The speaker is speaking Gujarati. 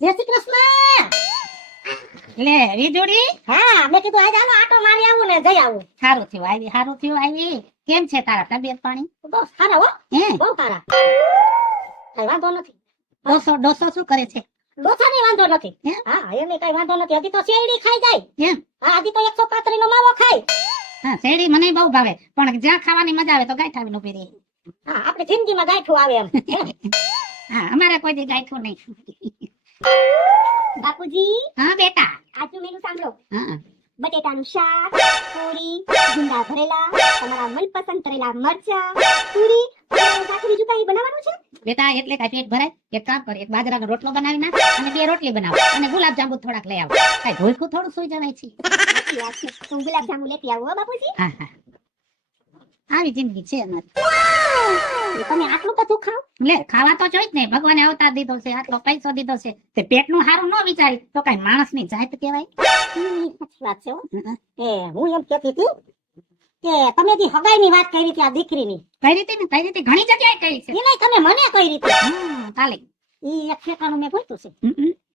જય શ્રી કૃષ્ણ. લે વીજોડી, હા મેં કીધું આજે હાલો આટો મારી આવું ને જઈ આવું. સારું થયું આવી, સારું થયું આવી. કેમ છે તારા તબિયત પાણી? બહુ સારા હો, હે બહુ સારા, કઈ વાંધો નથી. ડોસો શું કરે છે? ડોસાની વાંધો નથી. હે? હા એની કઈ વાંધો નથી. હજી તો શેરડી ખાઈ જાય. એમ? હા હજી તો 135 નો માવો ખાય. હા શેરડી મને બહુ ભાવે, પણ જ્યાં ખાવાની મજા આવે તો ગાંઠ આવીને ઉભી રહી. હા આપણી જિંદગીમાં ગાંઠું આવે એમ. હા અમારે કોઈ દી ગાંઠું નહીં. બાપુજી હા બેટા. આજનું મેનુ સાંભળો. હા બટેટાનું શાક, પૂરી, ગુંદા ભરેલા, તમારા મનપસંદ તળેલા મરચા, પૂરી અને સાથે બીજું કઈ બનાવવાનું છે? બેટા એટલે કઈ પેટ ભરાય? એક કામ કર, એક બાજરાનો રોટલો બનાવી નાખ અને 2 રોટલી બનાવ અને ગુલાબ જાંબુ થોડાક લઈ આવ. કઈ ભૂખું થોડું સુઈ જવાય છે. સાચી વાત છે. હું ગુલાબ જાંબુ લેતી આવું હો બાપુજી. હા હા આવી જિંદગી છે અમારી. તમે આટલું બધું ખાવ? લે ખાવા તો જોઈ જ ને, ભગવાને અવતાર દીધો છે, આટલો પૈસો દીધો છે, તે પેટનું સારું ન વિચારી તો કઈ માણસની જાત કહેવાય? સાચી વાત છે હો. હું એમ કહેતી હતી કે તમે જે હગાઈની વાત કરી હતી આ દીકરીની, કઈ રીતે ઘણી જગ્યાએ કરી છે. એ નહીં તમે મને કઈ રીતે? કાલે ઈ એક ઠેકાણું મેં પૂછ્યું છે.